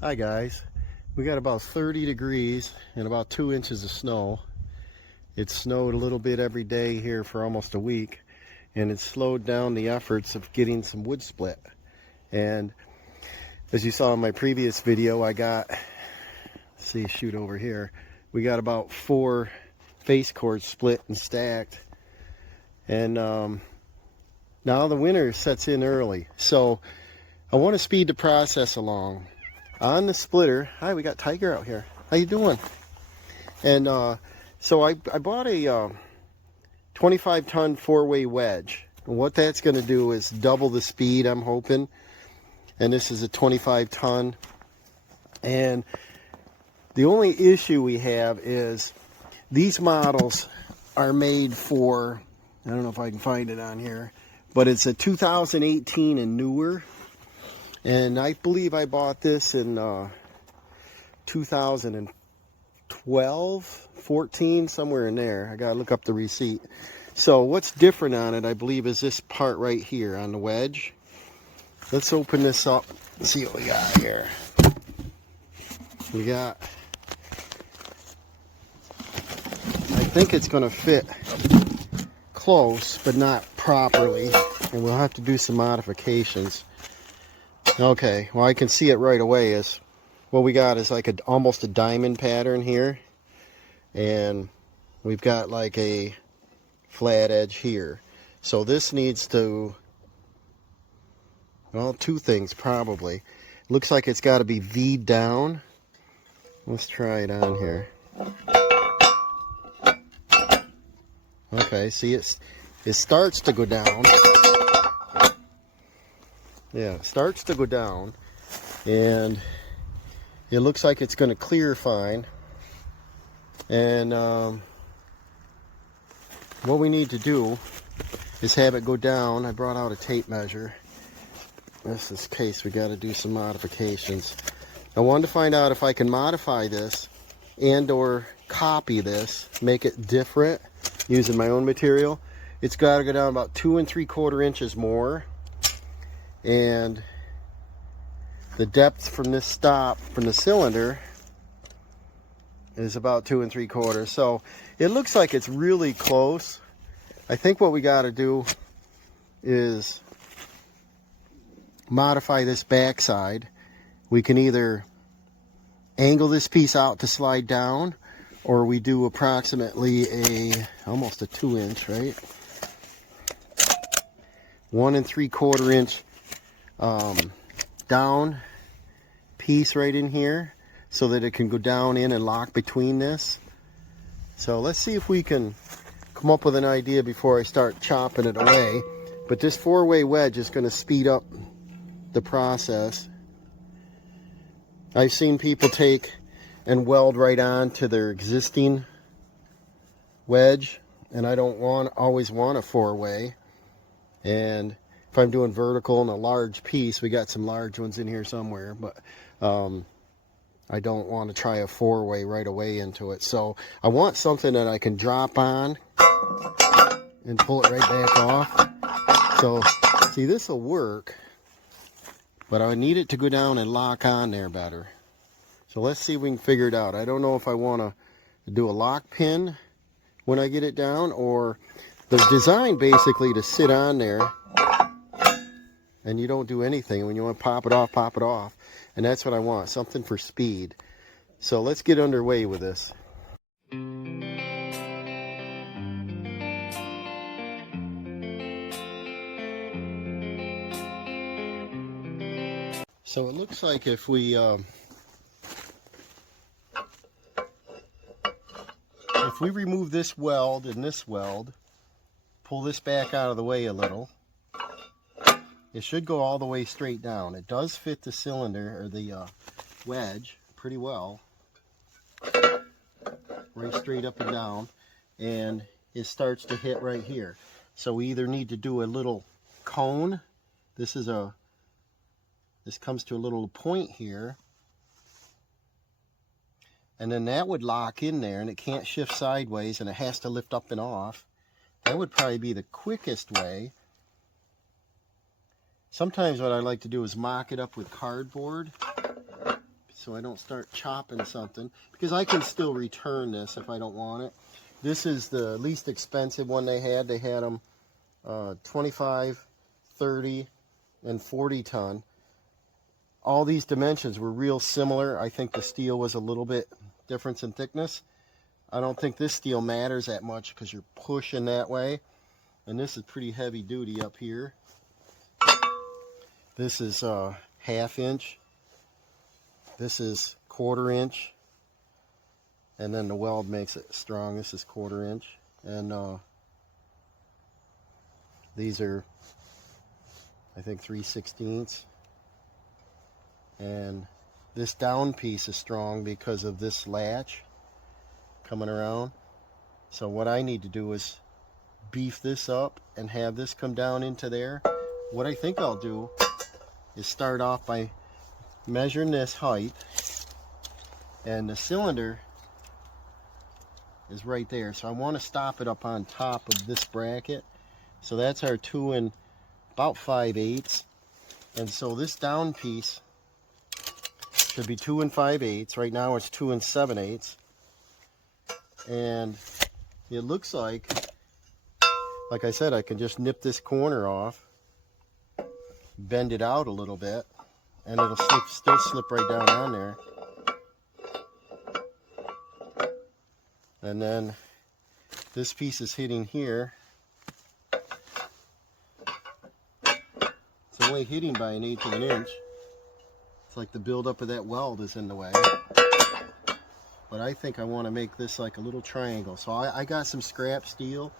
Hi guys, we got about 30 degrees and about 2 inches of snow. It snowed a little bit every day here for almost a week, and it slowed down the efforts of getting some wood split. And as you saw in my previous video, I got, shoot over here, we got about 4 face cords split and stacked. And now the winter sets in early, so I want to speed the process along. On the splitter, hi, we got Tiger out here. How you doing? And so I bought a 25-ton 4-way wedge. And what that's going to do is double the speed, I'm hoping. And this is a 25-ton. And the only issue we have is these models are made for, I don't know if I can find it on here, but it's a 2018 and newer. And I believe I bought this in 2012, 14, somewhere in there. I gotta look up the receipt. So what's different on it, I believe, is this part right here on the wedge. Let's open this up and see what we got here. We got, I think it's gonna fit close, but not properly. And we'll have to do some modifications. Okay, well I can see it right away. Is what we got is like almost a diamond pattern here, and we've got like a flat edge here. So this needs to, well, two things probably. Looks like it's got to be V'd down. Let's try it on here. Okay, see it starts to go down. Yeah, it starts to go down, and it looks like it's going to clear fine. And what we need to do is have it go down. I brought out a tape measure. This is case we got to do some modifications. I wanted to find out if I can modify this and or copy this, make it different using my own material. It's got to go down about 2 3/4 inches more. And the depth from this stop from the cylinder is about 2 3/4. So it looks like it's really close. I think what we got to do is modify this backside. We can either angle this piece out to slide down, or we do approximately almost a 2 inch, right? 1 3/4 inch down piece right in here, so that it can go down in and lock between this. So let's see if we can come up with an idea before I start chopping it away. But this 4-way wedge is going to speed up the process. I've seen people take and weld right on to their existing wedge, and I don't always want a 4-way. And if I'm doing vertical in a large piece, we got some large ones in here somewhere, but I don't want to try a 4-way right away into it. So I want something that I can drop on and pull it right back off. So see, this will work, but I need it to go down and lock on there better. So let's see if we can figure it out. I don't know if I want to do a lock pin when I get it down, or the design basically to sit on there and you don't do anything. When you want to pop it off, pop it off. And that's what I want, something for speed. So let's get underway with this. So it looks like if we remove this weld and this weld, pull this back out of the way a little, it should go all the way straight down. It does fit the cylinder, or the wedge, pretty well. Right straight up and down. And it starts to hit right here. So we either need to do a little cone. This comes to a little point here. And then that would lock in there, and it can't shift sideways, and it has to lift up and off. That would probably be the quickest way. Sometimes what I like to do is mock it up with cardboard so I don't start chopping something, because I can still return this if I don't want it. This is the least expensive one they had. They had them 25, 30, and 40 ton. All these dimensions were real similar. I think the steel was a little bit difference in thickness. I don't think this steel matters that much because you're pushing that way. And this is pretty heavy duty up here. This is 1/2 inch. This is 1/4 inch. And then the weld makes it strong. This is 1/4 inch. And these are, I think, 3/16. And this down piece is strong because of this latch coming around. So what I need to do is beef this up and have this come down into there. What I think I'll do is start off by measuring this height, and the cylinder is right there, so I want to stop it up on top of this bracket. So that's our 2 and about 5/8, and so this down piece should be 2 and 5/8. Right now it's 2 and 7/8, and it looks like I said, I can just nip this corner off, bend it out a little bit, and it'll still slip right down on there. And then this piece is hitting here. It's only hitting by 1/8 of an inch. It's like the buildup of that weld is in the way. But I think I want to make this like a little triangle. So I got some scrap steel.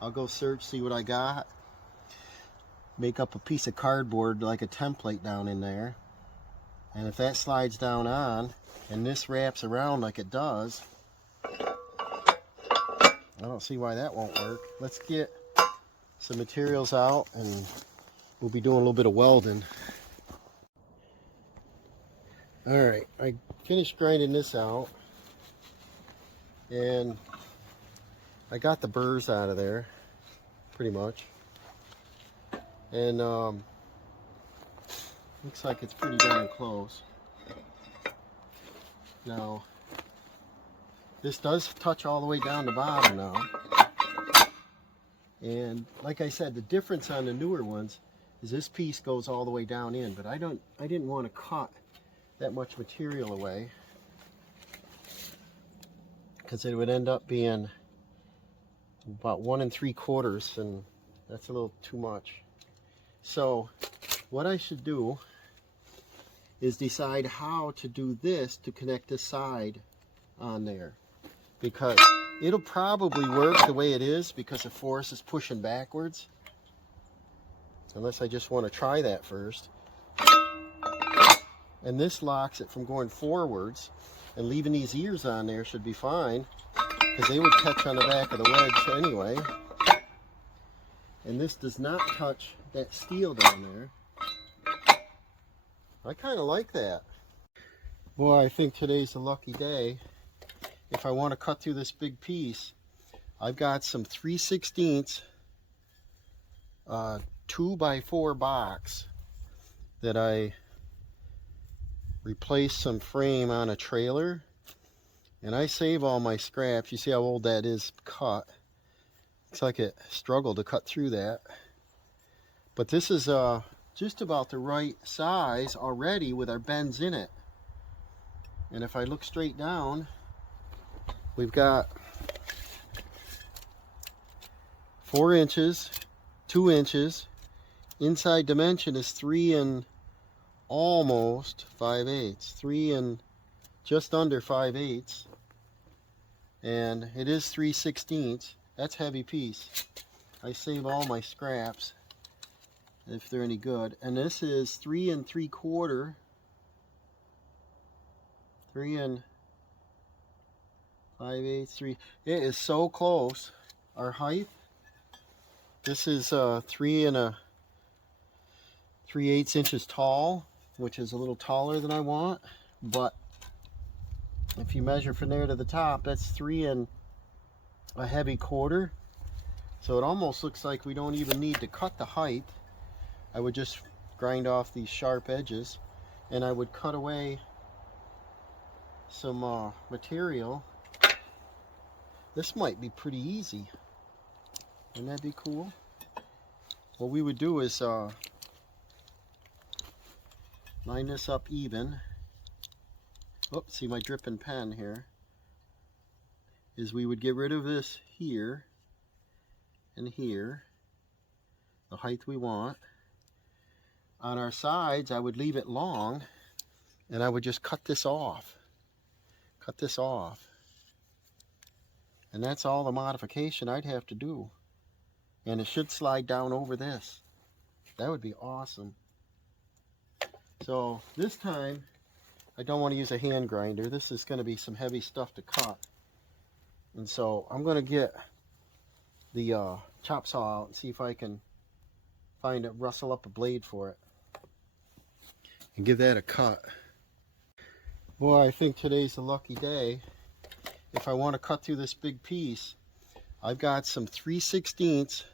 I'll go search, see what I got. Make up a piece of cardboard like a template down in there. And if that slides down on, and this wraps around like it does, I don't see why that won't work. Let's get some materials out and we'll be doing a little bit of welding. Alright, I finished grinding this out, and I got the burrs out of there, pretty much. And looks like it's pretty darn close. Now, this does touch all the way down the bottom now. And like I said, the difference on the newer ones is this piece goes all the way down in, but I didn't want to cut that much material away, because it would end up being about 1 3/4, and that's a little too much. So what I should do is decide how to do this to connect the side on there, because it'll probably work the way it is because the force is pushing backwards, unless I just want to try that first. And this locks it from going forwards, and leaving these ears on there should be fine, because they would catch on the back of the wedge anyway. And this does not touch that steel down there. I kind of like that. Boy, I think today's a lucky day. If I want to cut through this big piece, I've got some 3/16 2x4 box that I replaced some frame on a trailer, and I save all my scraps. You see how old that is cut. Looks like it struggled to cut through that, but this is just about the right size already with our bends in it. And if I look straight down, we've got 4 inches, 2 inches. Inside dimension is 3 and almost 5/8, 3 and just under 5/8, and it is 3/16. That's a heavy piece. I save all my scraps if they're any good. And this is 3 3/4, 3 and 5/8, 3. It is so close. Our height, this is 3 and 3/8 inches tall, which is a little taller than I want, but if you measure from there to the top, that's 3 and a heavy 1/4. So it almost looks like we don't even need to cut the height. I would just grind off these sharp edges, and I would cut away some material. This might be pretty easy. Wouldn't that be cool? What we would do is line this up even. Oh, see my dripping pen here. Is we would get rid of this here and here, the height we want. On our sides, I would leave it long, and I would just cut this off. Cut this off. And that's all the modification I'd have to do. And it should slide down over this. That would be awesome. So this time, I don't want to use a hand grinder. This is going to be some heavy stuff to cut. And so I'm going to get the chop saw out and see if I can rustle up a blade for it. And give that a cut. Boy, I think today's a lucky day. If I want to cut through this big piece, I've got some 3/16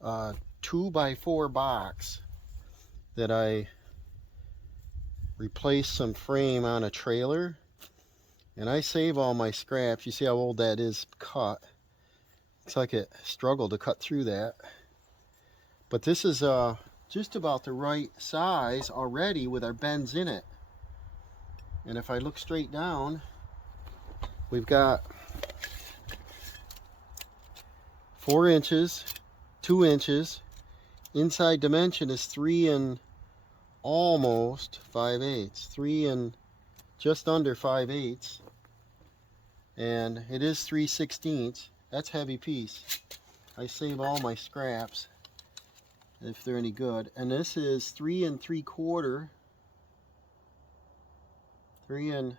2x4 box that I replaced some frame on a trailer, and I save all my scraps. You see how old that is cut. Looks like it struggled to cut through that, but this is just about the right size already with our bends in it. And if I look straight down, we've got 4 inches, 2 inches. Inside dimension is 3 and almost 5/8. 3 and just under 5/8. And it is 3/16. That's a heavy piece. I save all my scraps if they're any good. And this is 3 3/4. 3 and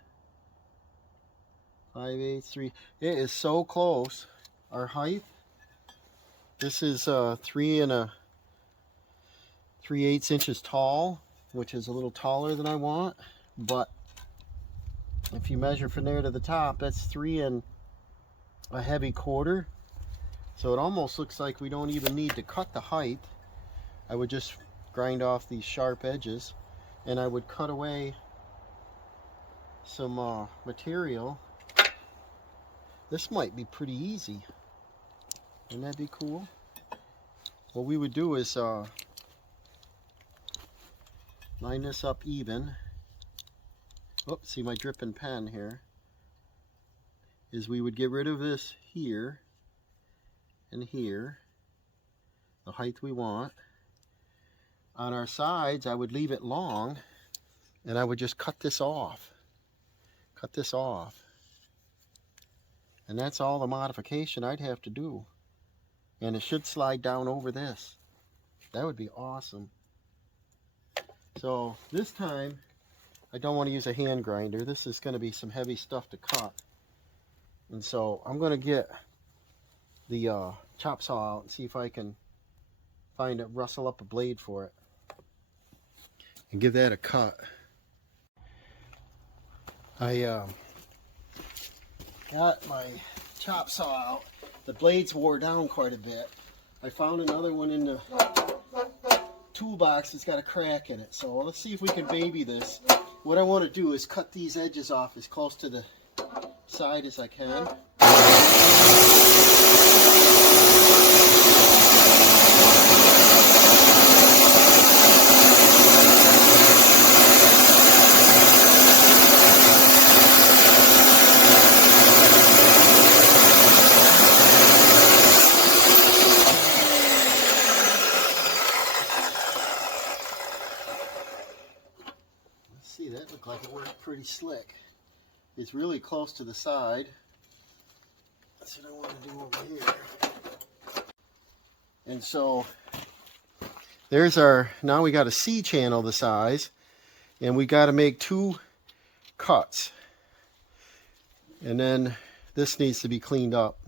5/8. 3. It is so close. Our height. This is 3 3/8 inches tall, which is a little taller than I want. But if you measure from there to the top, that's 3 and a heavy quarter. So it almost looks like we don't even need to cut the height. I would just grind off these sharp edges, and I would cut away some material. This might be pretty easy. Wouldn't that be cool? What we would do is line this up even. Oh, see my dripping pen here. Is we would get rid of this here and here, the height we want. On our sides, I would leave it long, and I would just cut this off. Cut this off. And that's all the modification I'd have to do. And it should slide down over this. That would be awesome. So this time, I don't want to use a hand grinder. This is going to be some heavy stuff to cut. And so I'm going to get the chop saw out and see if I can rustle up a blade for it. And give that a cut. I got my chop saw out. The blades wore down quite a bit. I found another one in the toolbox that's got a crack in it. So let's see if we can baby this. What I want to do is cut these edges off as close to the side as I can. That looked like it worked pretty slick. It's really close to the side. That's what I want to do over here. And so there's our, now we got a C channel the size, and we got to make 2 cuts. And then this needs to be cleaned up.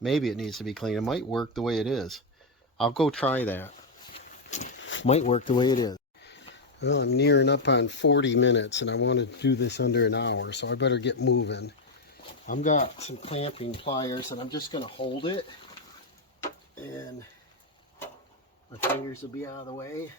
Maybe it needs to be cleaned. It might work the way it is. I'll go try that. Might work the way it is. Well, I'm nearing up on 40 minutes and I want to do this under an hour, so I better get moving. I've got some clamping pliers and I'm just going to hold it, and my fingers will be out of the way.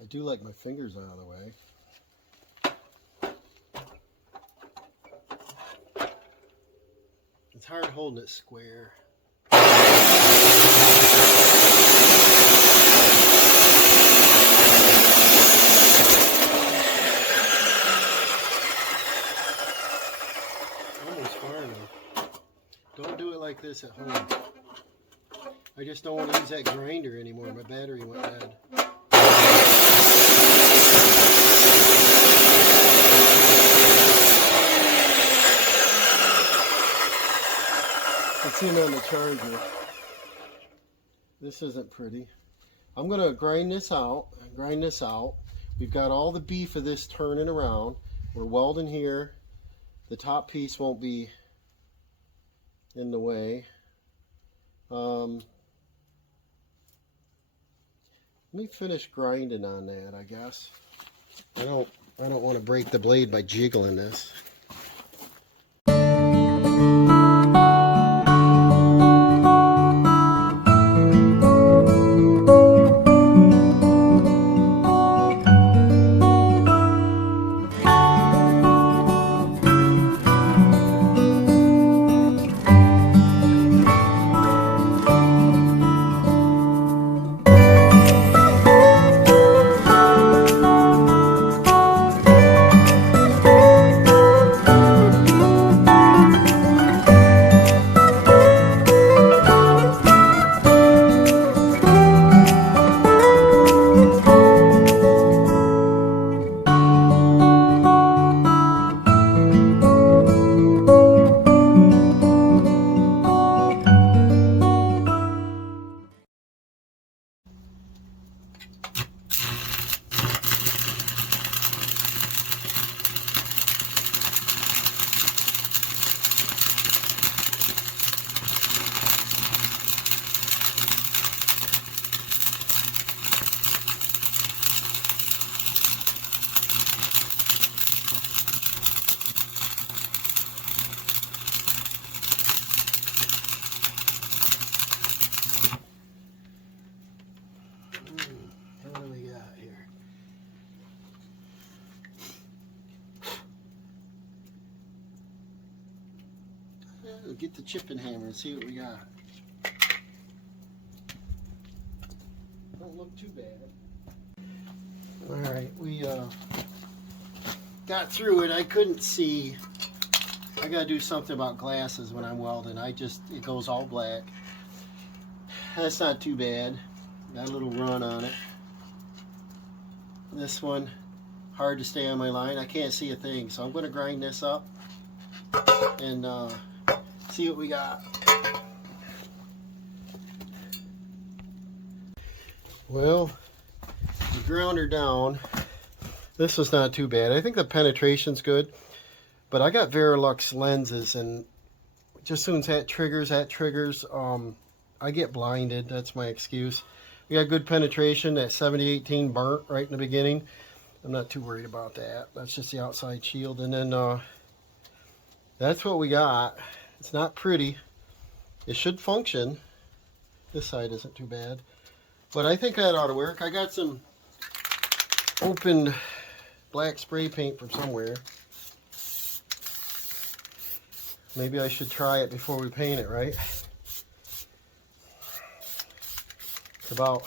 I do like my fingers out of the way. It's hard holding it square. Almost far enough. Don't do it like this at home. I just don't want to use that grinder anymore. My battery went dead. It's in on the charger. This isn't pretty. I'm going to grind this out. We've got all the beef of this turning around. We're welding here. The top piece won't be in the way. Let me finish grinding on that, I guess. I don't want to break the blade by jiggling this. What do we got here? We'll get the chipping hammer and see what we got. Don't look too bad. Alright, we got through it. I couldn't see. I gotta do something about glasses when I'm welding. It goes all black. That's not too bad. Got a little run on it. This one, hard to stay on my line. I can't see a thing, so I'm going to grind this up and see what we got. Well, we ground her down. This was not too bad. I think the penetration's good, but I got Verilux lenses, and just as soon as that triggers, I get blinded. That's my excuse. We got good penetration. That 7018 burnt right in the beginning. I'm not too worried about that. That's just the outside shield. And then that's what we got. It's not pretty. It should function. This side isn't too bad. But I think that ought to work. I got some open black spray paint from somewhere. Maybe I should try it before we paint it, right? It's about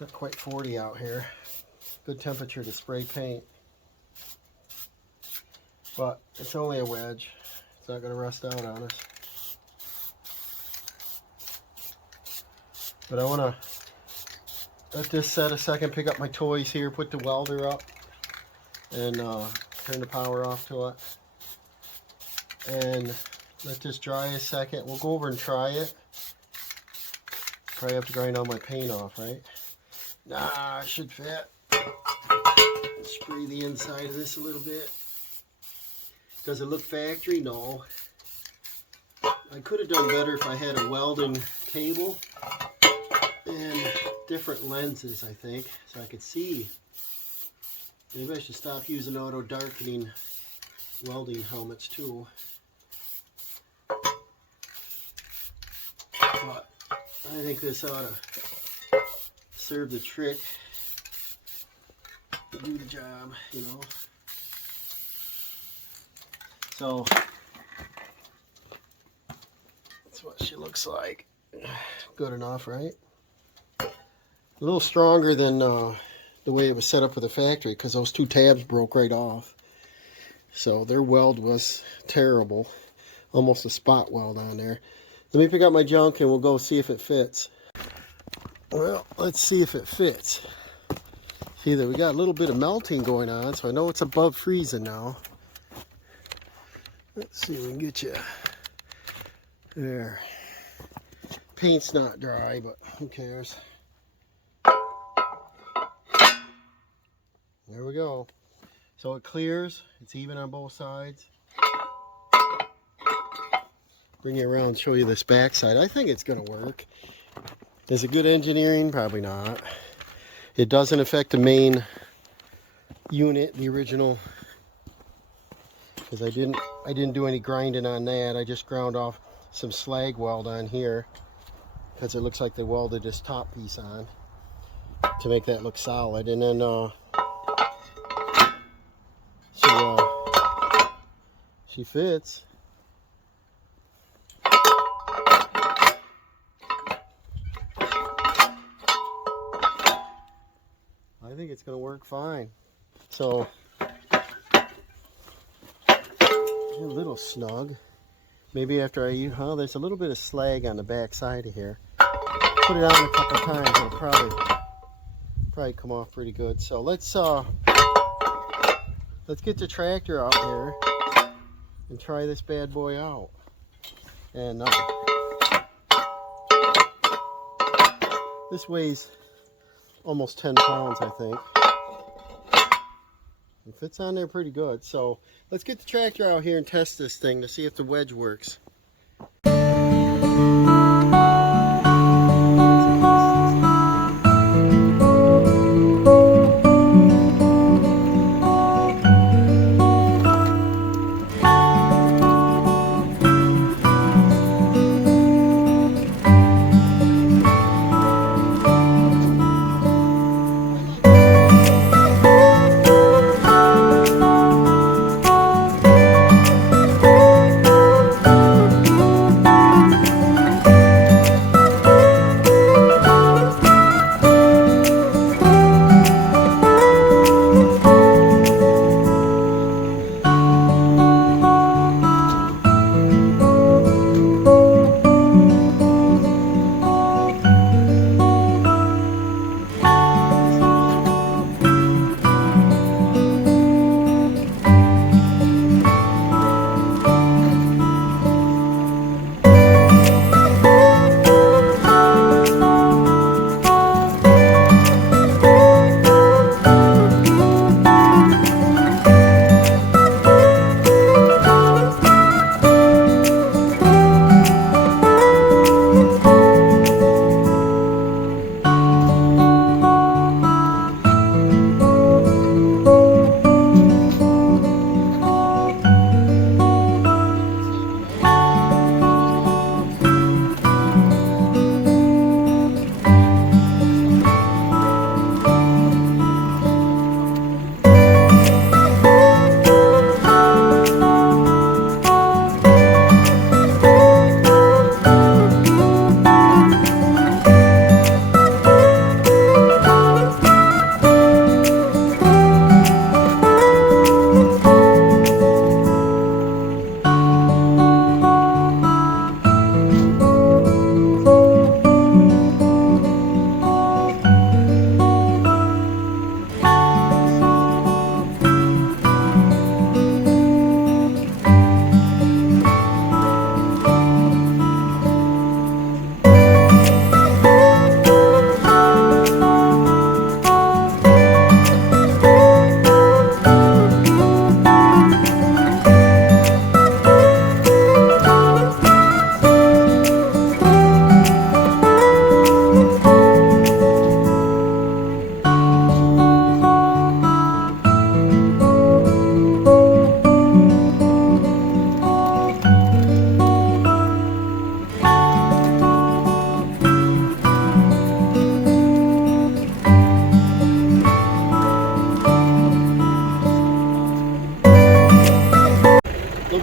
not quite 40 out here. Good temperature to spray paint. But it's only a wedge. It's not going to rust out on us. But I want to let this set a second, pick up my toys here, put the welder up, and turn the power off to it. And let this dry a second. We'll go over and try it. Probably have to grind all my paint off, right? Nah, it should fit. Spray the inside of this a little bit. Does it look factory? No. I could have done better if I had a welding table and different lenses, I think, so I could see. Maybe I should stop using auto darkening welding helmets too. But I think this ought to serve the trick, do the job, you know. So that's what she looks like. Good enough, right? A little stronger than the way it was set up with the factory, because those two tabs broke right off. So their weld was terrible. Almost a spot weld on there. Let me pick up my junk and we'll go see if it fits. Well, let's see if it fits. See that we got a little bit of melting going on, so I know it's above freezing now. Let's see if we can get you there. Paint's not dry, but who cares? There we go. So it clears. It's even on both sides. Bring you around and show you this backside. I think it's going to work. Is it good engineering? Probably not. It doesn't affect the main unit, the original, because I didn't do any grinding on that. I just ground off some slag weld on here because it looks like they welded this top piece on to make that look solid. And then she fits. I think it's going to work fine. So, a little snug. Maybe after I use, there's a little bit of slag on the back side of here. Put it on a couple times, it'll probably come off pretty good. So let's get the tractor out here and try this bad boy out. And this weighs almost 10 pounds, I think. It fits on there pretty good. So let's get the tractor out here and test this thing to see if the wedge works.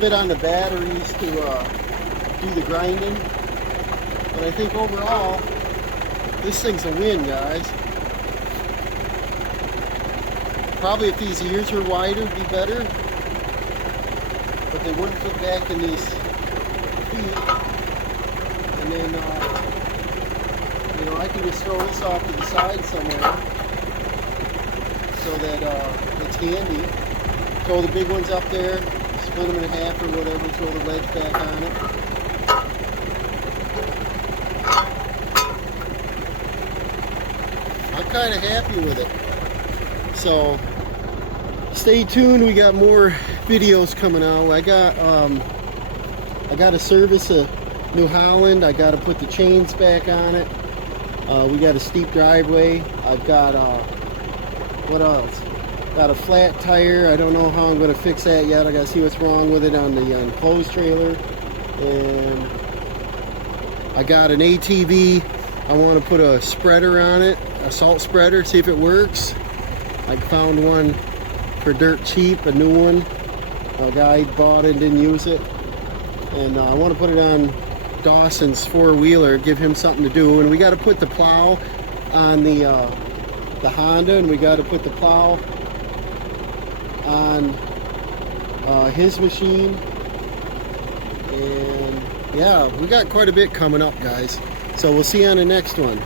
bit on the batteries to do the grinding. But I think overall, this thing's a win, guys. Probably if these ears were wider, it'd be better. But they wouldn't fit back in these feet. And then, you know, I can just throw this off to the side somewhere so that it's handy. Throw the big ones up there, split them in half or whatever, throw the wedge back on it. I'm kind of happy with it. So stay tuned, we got more videos coming out. I got to service a New Holland. I got to put the chains back on it. We got a steep driveway. I've got what else? Got a flat tire. I don't know how I'm going to fix that yet. I got to see what's wrong with it on the enclosed trailer. And I got an ATV. I want to put a spreader on it, a salt spreader, see if it works. I found one for dirt cheap, a new one. A guy bought it and didn't use it. And I want to put it on Dawson's four-wheeler, give him something to do. And we got to put the plow on the Honda, and we got to put the plow on his machine. And yeah, we got quite a bit coming up, guys. So we'll see you on the next one.